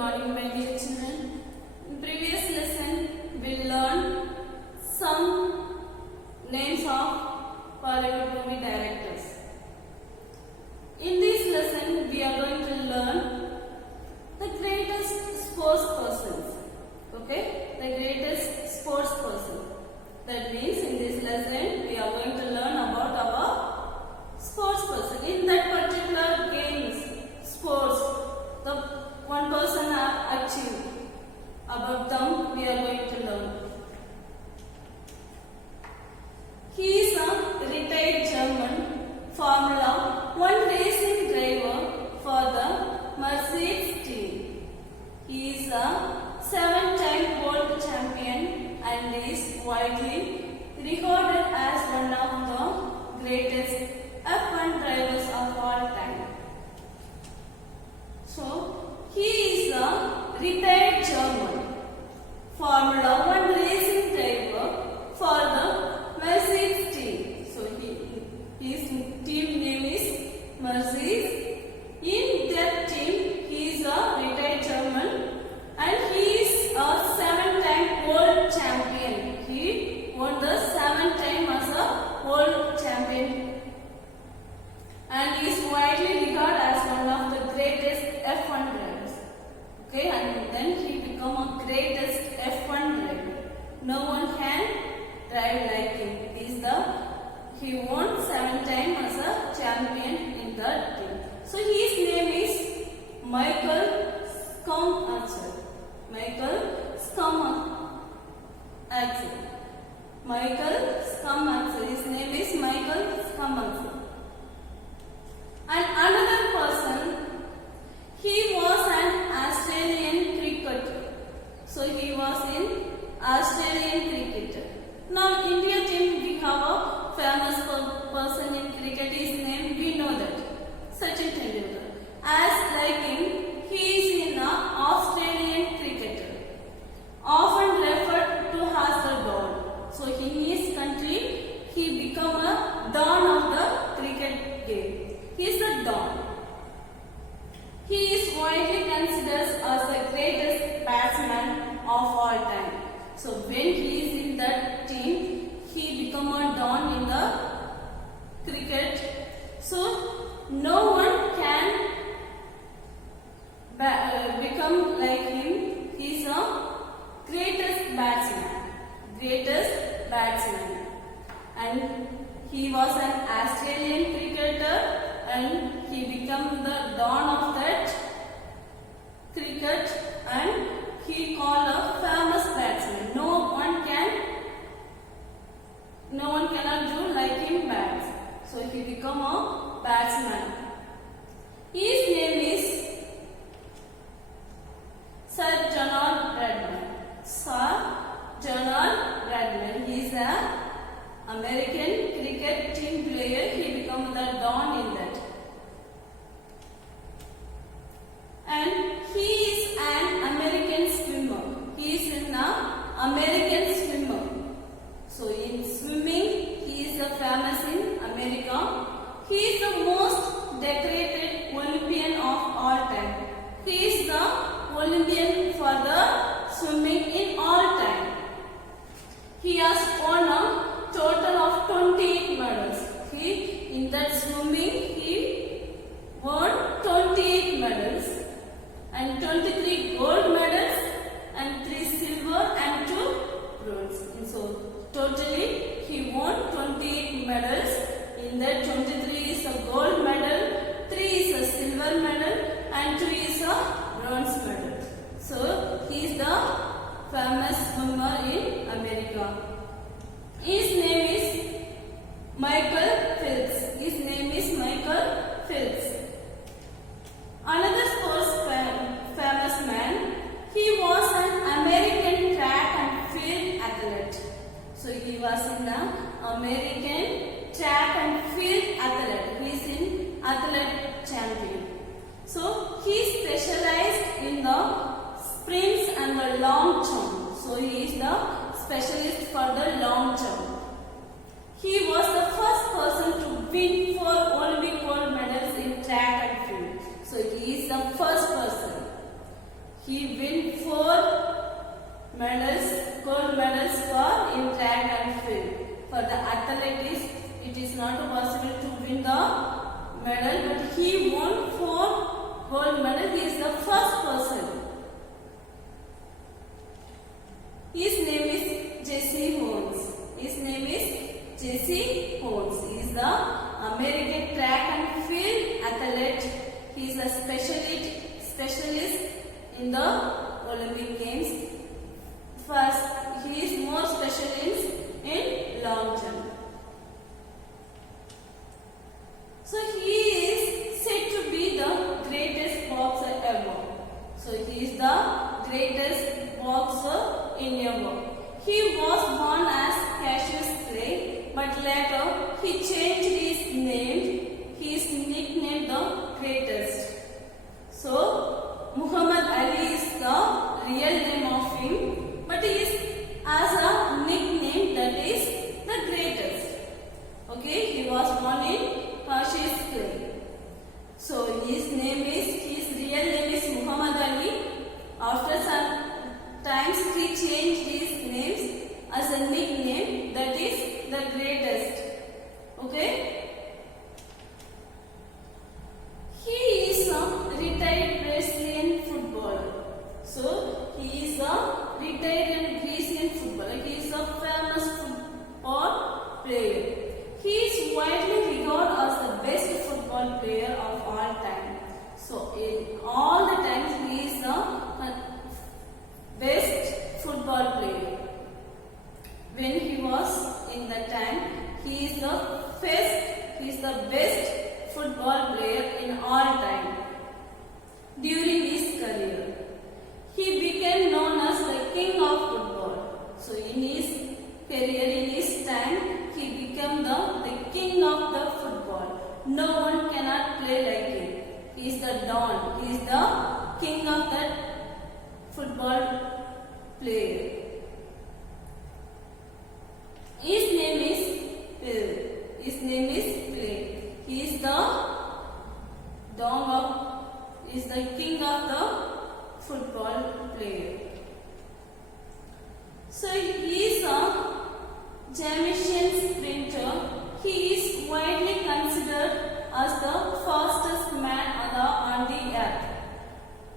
morning, my dear children. In previous lesson, we learned some names of Bollywood movie directors. In this lesson, we are going to learn the greatest sports persons. Okay, the greatest sports person. That means in this lesson, we are going to learn about our sports person. In that particular games, sports, the one person achieved. About them, we are going to learn. He is a retired German Formula 1 racing driver for the Mercedes team. He is a 7-time world champion and is widely regarded as one of the greatest F1 drivers of all time. So, he is a retired German Formula 1 racing driver for the Mercedes team. So, his team name is Mercedes. In that team, he is a retired German and he is a 7-time world champion. He won the 7th time as a world champion and is widely regarded as one of the greatest F1 drivers. Okay, and then he became a greatest F1 driver. No one can drive like him. He won 7 times as a champion in that team. So his name is Michael Schumacher. Michael Schumacher. Michael Schumacher. His name is Michael Schumacher. And another person, he was an Australian cricketer. So he was in Australian cricketer. Now India team, we have a famous person in cricket. His name, we know that, Sachin Tendulkar. As like him, he is in an Australian cricketer, often referred to as the Don. So in his country, he became a Don of the cricket game. He is a Don. He is widely considered as the greatest batsman of all time. So when he is in that team, he become a Don in the cricket. So no one can become like him. He is a greatest batsman. Greatest batsman. And he was an Australian cricketer and he became the Don of that cricket and he called a famous batsman. No one cannot do like him bats. So he became a batsman. His name is Sir John Bradman. Sir John Bradman. He is an American cricket team player. He became the Don in that. And he is an American swimmer. He is an American swimmer. So in swimming, he is famous in America. He is the most decorated Olympian of all time. He is the Olympian for the swimming in all time. He has won a total of 28 medals. In that swimming, he won 28 medals and 23 gold medals and 3 silver and 2 bronze. And so totally he won 28 medals. In that 23 is a gold medal, 3 is a silver medal and 2 is a bronze medal. So he is the famous swimmer in America. His name is Michael Phelps. His name is Michael Phelps. Another sports famous man, he was an American track and field athlete. So he was in the American track and field athlete. He is in athlete champion. So he specialized in the sprints and the long jump. So he is the specialist for the long jump. He was the first person to win 4 Olympic gold medals in track and field. So he is the first person. He gold medals for in track and field. For the athletics, it is not possible to win the medal, but he won 4 gold medals. He is the first person. His name is Jesse Owens. His name is Jesse Owens. He is the American track and field athlete. He is a specialist in the Olympic Games. First, he is more specialist in long jump. So he is said to be the greatest boxer ever. So he is the greatest boxer in ever. He was born as Cassius Clay, but later he changed his name. He is nicknamed the greatest. So Muhammad Ali is the real name of him, but he is as a nickname that is the greatest. Okay, he was born in Cassius Clay. So his real name is Muhammad Ali. After some times he changed his names as a nickname that is the greatest. Okay. He is a retired Brazilian footballer. So he is a retired Brazilian footballer. He is a famous football player. He is widely regarded as the best football player of all time. So in all the times he is the best football player. When he was in that time, he is the best football player in all time. During his career, he became known as the king of football. So in his career, in his time, he became the king of the football. No one cannot play like him. He is the don. He is the king of that football player. His name is Clay. He is the king of the football player. So he is a Jamaican sprinter. He is widely considered as the fastest man on the earth.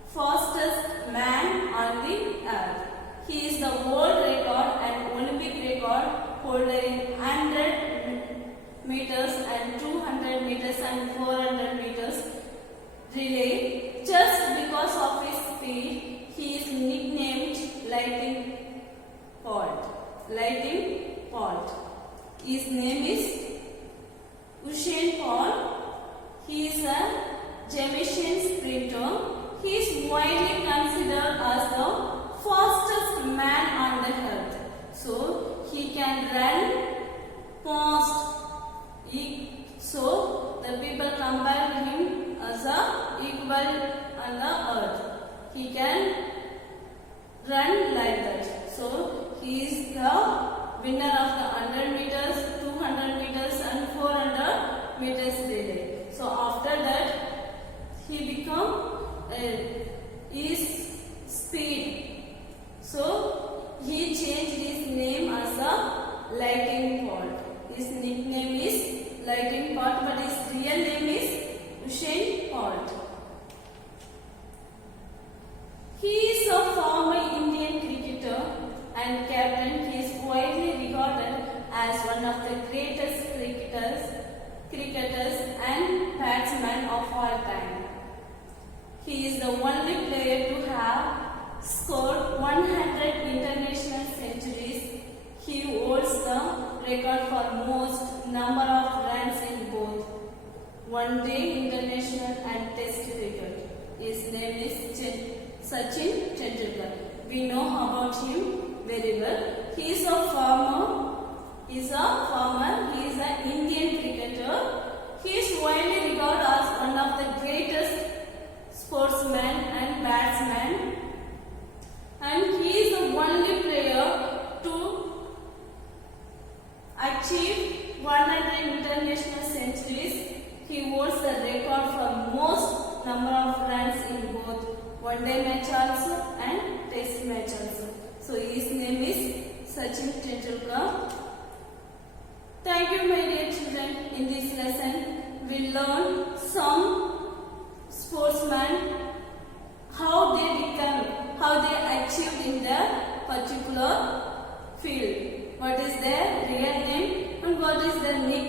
Fastest man on the earth. He is the world record and Olympic record holder in 100 meters and 200 meters and 400 meters relay. Just because of his speed, he is nicknamed Lightning Bolt. His name is Usain Bolt. He is a Jamaican sprinter. He is widely considered as the fastest man on the earth. So he can run fast. So the people compare him as a equal on the earth. He can run like that. So he is the winner of the 100 meters, 200 meters and 400 meters relay. So after that he become his speed. So he changed his name as a Lightning Bolt. His nickname is Lightning Bolt, but his real name is Usain Bolt. He is a former Indian cricketer and captain. He is widely regarded as one of the greatest cricketers and batsmen of all time. He is the only player to have scored 100 international centuries. He holds the record for most number of runs in both one-day international and test cricket. His name is Sachin Tendulkar. We know about him very well. He is a farmer. He is an Indian cricketer. He is widely regarded as one of the greatest sportsmen and batsmen. And he is the only player to achieve 100 international centuries. He holds the record for most number of runs in both one-day match also and test match also. So his name is Sachin Tendulkar. Thank you, my dear children. In this lesson, we learn some sportsmen, how they achieved in their particular field. What is their real name and what is their nickname?